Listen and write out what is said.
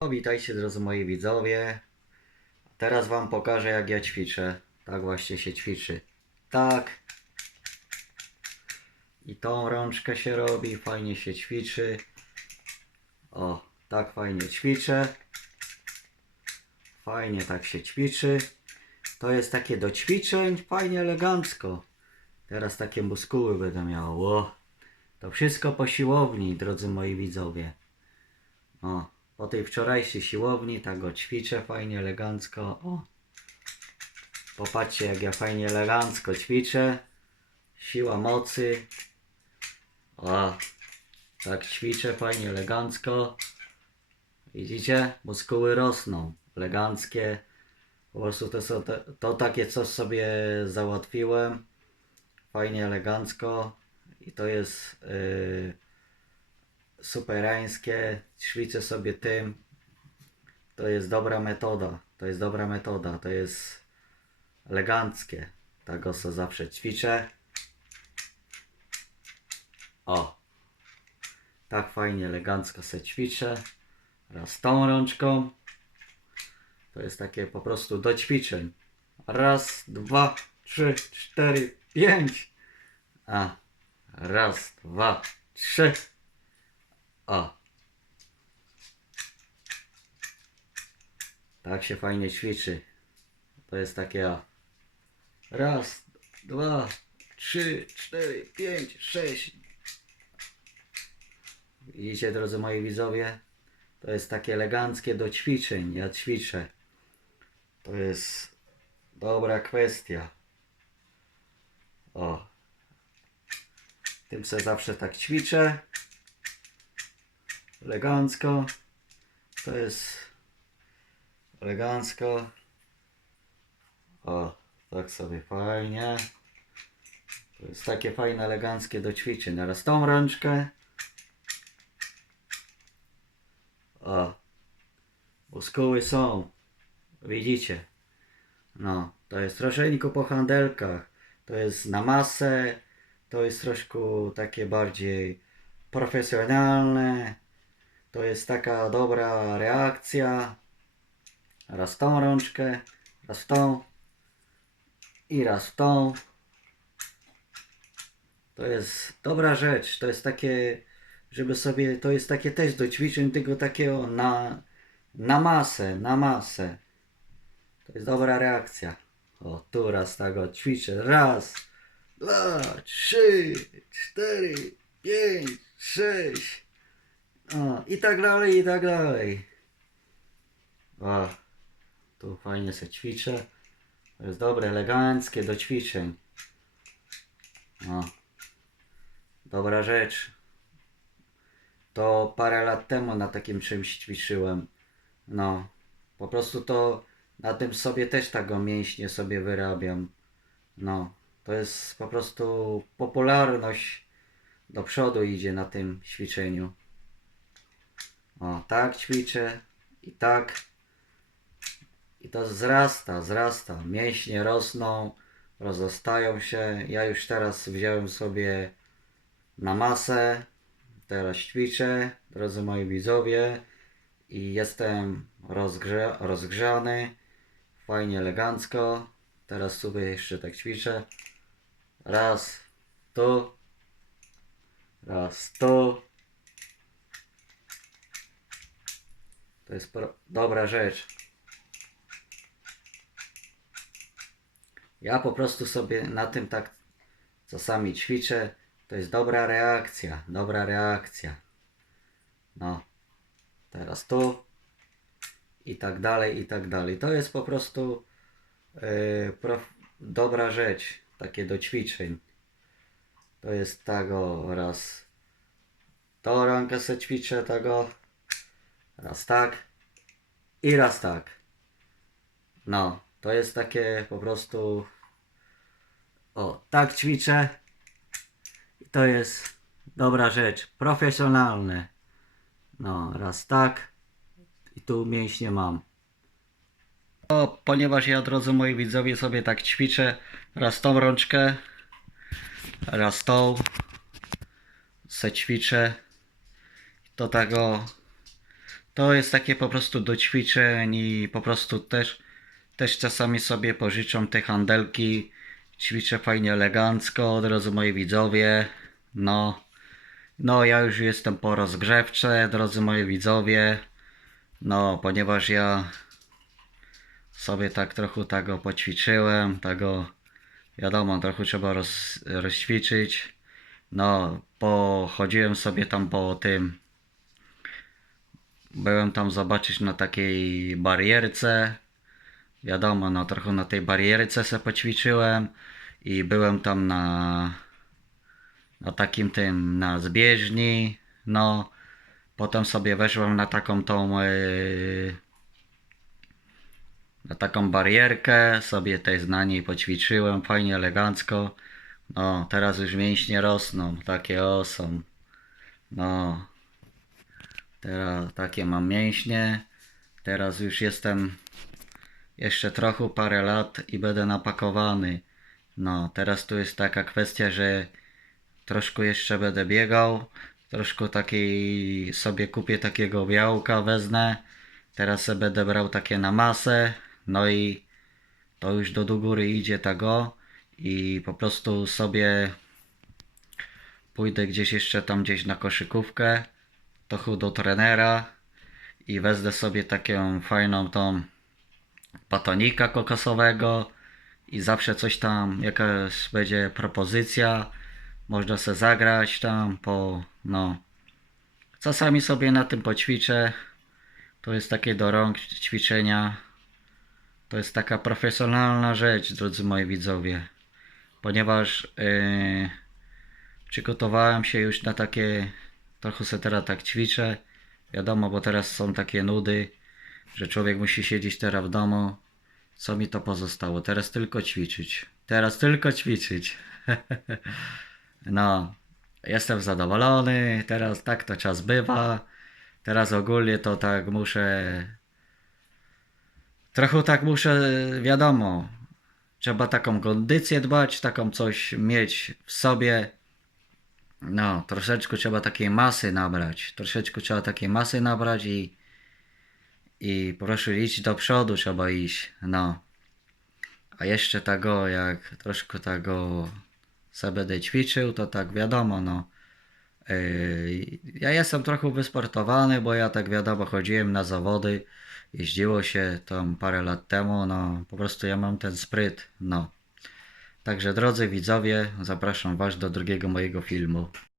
No, witajcie drodzy moi widzowie. Teraz wam pokażę jak ja ćwiczę. Tak właśnie się ćwiczy. Tak. I tą rączkę się robi, fajnie się ćwiczy. O, tak fajnie ćwiczę. Fajnie tak się ćwiczy. To jest takie do ćwiczeń, fajnie elegancko. Teraz takie muskuły będę miał. O, to wszystko po siłowni, drodzy moi widzowie. O, po tej wczorajszej siłowni, tak go ćwiczę fajnie, elegancko. O, popatrzcie jak ja fajnie, elegancko ćwiczę. Siła mocy. O, tak ćwiczę fajnie, elegancko. Widzicie? Muskuły rosną, eleganckie. Po prostu to, te, to takie coś sobie załatwiłem. Fajnie, elegancko. I to jest... Yy, superańskie, ćwiczę sobie tym. To jest dobra metoda. To jest dobra metoda. To jest eleganckie. Tak oso zawsze ćwiczę. O. Tak fajnie, elegancko se ćwiczę. Raz tą rączką. To jest takie po prostu do ćwiczeń. Raz, dwa, trzy, cztery, pięć. A. Raz, dwa, trzy. O. Tak się fajnie ćwiczy. To jest takie o. Raz, dwa, trzy, cztery, pięć, sześć. Widzicie, drodzy moi widzowie? To jest takie eleganckie do ćwiczeń. Ja ćwiczę. To jest dobra kwestia. O. Tym se zawsze tak ćwiczę elegancko. To jest elegancko. O, tak sobie fajnie. To jest takie fajne, eleganckie do ćwiczeń. Teraz tą rączkę. O, muskuły są. Widzicie? No, to jest troszeczkę po handelkach. To jest na masę. To jest troszkę takie bardziej profesjonalne. To jest taka dobra reakcja. Raz w tą rączkę, raz w tą i raz w tą. To jest dobra rzecz. To jest takie, żeby sobie, to jest takie też do ćwiczeń, tylko takiego na, na masę, na masę. To jest dobra reakcja. O, tu raz tego ćwiczę. Raz, dwa, trzy, cztery, pięć, sześć. O, i tak dalej, i tak dalej. O, tu fajnie se ćwiczę. To jest dobre, eleganckie do ćwiczeń. O, dobra rzecz. To parę lat temu na takim czymś ćwiczyłem. No, po prostu to na tym sobie też tego mięśnie sobie wyrabiam. No, to jest po prostu popularność do przodu idzie na tym ćwiczeniu. O, tak ćwiczę i tak. I to wzrasta, wzrasta. Mięśnie rosną, rozostają się. Ja już teraz wziąłem sobie na masę. Teraz ćwiczę, drodzy moi widzowie. I jestem rozgrze rozgrzany. Fajnie, elegancko. Teraz sobie jeszcze tak ćwiczę. Raz, tu. Raz, tu. To jest dobra rzecz. Ja po prostu sobie na tym tak czasami ćwiczę. To jest dobra reakcja, dobra reakcja. No, teraz tu i tak dalej, i tak dalej. To jest po prostu yy, dobra rzecz, takie do ćwiczeń. To jest tego raz. To rękę se ćwiczę tego. Raz tak i raz tak. No, to jest takie po prostu. O, tak ćwiczę. I to jest dobra rzecz. Profesjonalne. No, raz tak. I tu mięśnie mam. O, ponieważ ja, drodzy moi widzowie, sobie tak ćwiczę raz tą rączkę, raz tą, se ćwiczę, to tego To jest takie po prostu do ćwiczeń i po prostu też, też czasami sobie pożyczam te handelki. Ćwiczę fajnie elegancko, od razu moi widzowie. No, no ja już jestem po rozgrzewce, drodzy moi widzowie. No, ponieważ ja sobie tak trochę tego poćwiczyłem, tego wiadomo, trochę trzeba roz, rozćwiczyć. No, pochodziłem sobie tam po tym. Byłem tam zobaczyć na takiej barierce. Wiadomo, no trochę na tej barierce se poćwiczyłem i byłem tam na na takim tym, na zbieżni, no potem sobie weszłem na taką tą yy, na taką barierkę, sobie też na niej poćwiczyłem, fajnie, elegancko. No, teraz już mięśnie rosną, takie o są. No, teraz takie mam mięśnie. Teraz już jestem jeszcze trochę, parę lat i będę napakowany. No, teraz tu jest taka kwestia, że troszkę jeszcze będę biegał. Troszkę takiej sobie kupię takiego białka, wezmę. Teraz sobie będę brał takie na masę. No i to już do, do góry idzie tego. I po prostu sobie pójdę gdzieś jeszcze tam gdzieś na koszykówkę. To do trenera. I wezmę sobie taką fajną tą batonika kokosowego. I zawsze coś tam, jakaś będzie propozycja. Można se zagrać tam po, no. Czasami sobie na tym poćwiczę. To jest takie do rąk ćwiczenia. To jest taka profesjonalna rzecz, drodzy moi widzowie. Ponieważ yy, przygotowałem się już na takie, trochę se teraz tak ćwiczę. Wiadomo, bo teraz są takie nudy, że człowiek musi siedzieć teraz w domu. Co mi to pozostało? Teraz tylko ćwiczyć. Teraz tylko ćwiczyć. No, jestem zadowolony. Teraz tak to czas bywa. Teraz ogólnie to tak muszę. Trochę tak muszę, wiadomo. Trzeba taką kondycję dbać, taką coś mieć w sobie. No, troszeczkę trzeba takiej masy nabrać. Troszeczkę trzeba takiej masy nabrać i. I proszę iść do przodu, trzeba iść. No. A jeszcze tego, jak troszkę tego sobie ćwiczył, to tak wiadomo, no. Yy, ja jestem trochę wysportowany, bo ja tak wiadomo chodziłem na zawody, jeździło się tam parę lat temu, no po prostu ja mam ten spryt, no. Także drodzy widzowie, zapraszam Was do drugiego mojego filmu.